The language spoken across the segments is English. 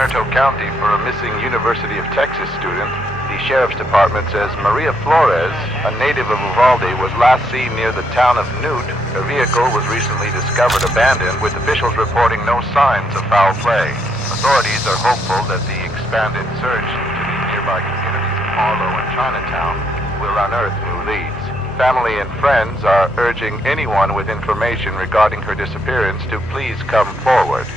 Muerto County for a missing University of Texas student. The Sheriff's Department says Maria Flores, a native of Uvalde, was last seen near the town of Nuit. Her vehicle was recently discovered abandoned, with officials reporting no signs of foul play. Authorities are hopeful that the expanded search into the nearby communities of Harlow and Chinatown will unearth new leads. Family and friends are urging anyone with information regarding her disappearance to please come forward.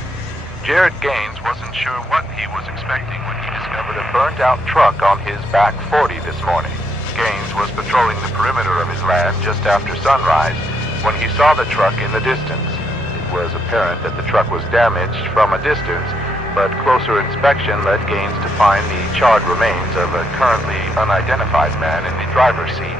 Jared Gaines wasn't sure what he was expecting when he discovered a burnt-out truck on his back 40 this morning. Gaines was patrolling the perimeter of his land just after sunrise when he saw the truck in the distance. It was apparent that the truck was damaged from a distance, but closer inspection led Gaines to find the charred remains of a currently unidentified man in the driver's seat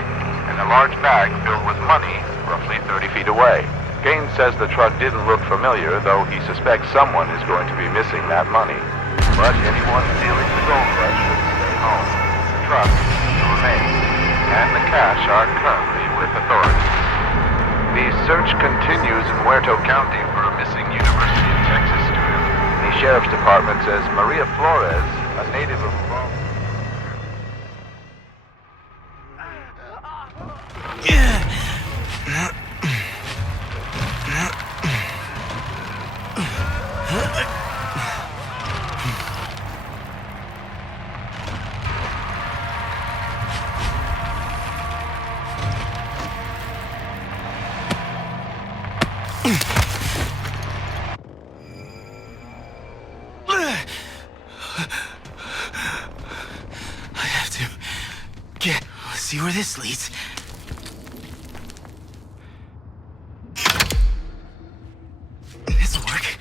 and a large bag filled with money roughly 30 feet away. Gaines says the truck didn't look familiar, though he suspects someone is going to be missing that money. But anyone stealing the gold rush should stay home. The truck, the remains, and the cash are currently with authorities. The search continues in Muerto County for a missing University of Texas student. The Sheriff's Department says Maria Flores, a native of Uvalde. See where this leads. This'll work.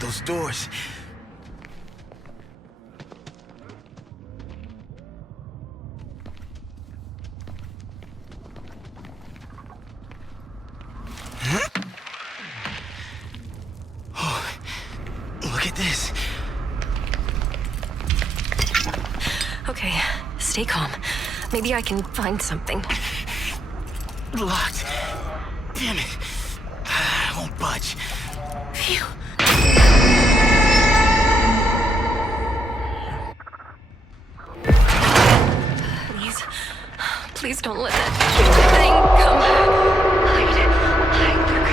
Those doors. Okay, stay calm. Maybe I can find something. Locked. Damn it. I won't budge. Phew. Please don't let that thing come. Hide, they're coming.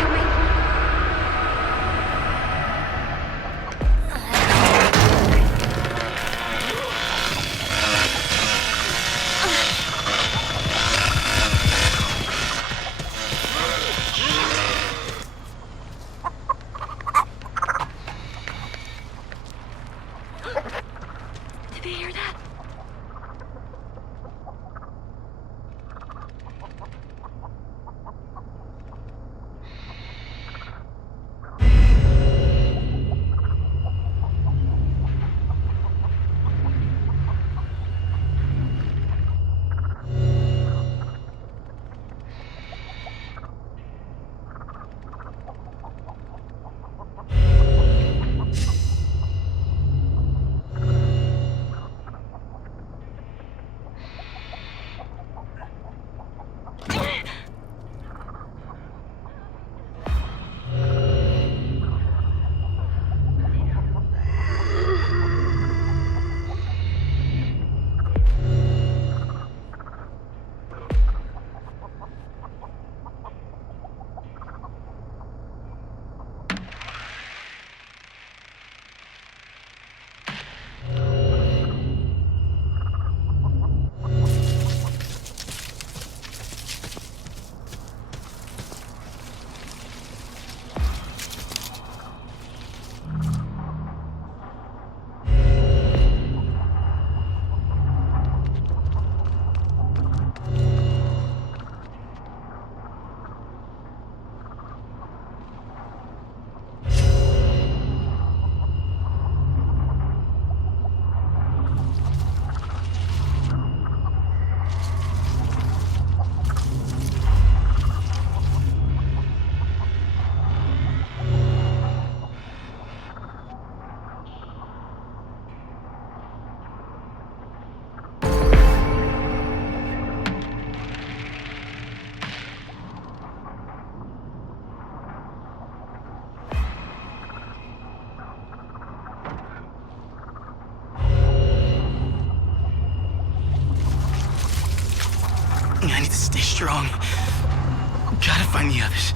Did they hear that? I need to stay strong. Gotta find the others.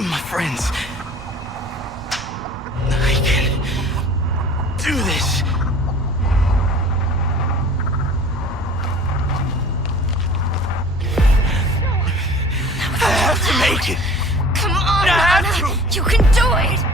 My friends. I can do this. I have to make it. Come on, I have Anna. to. You can do it.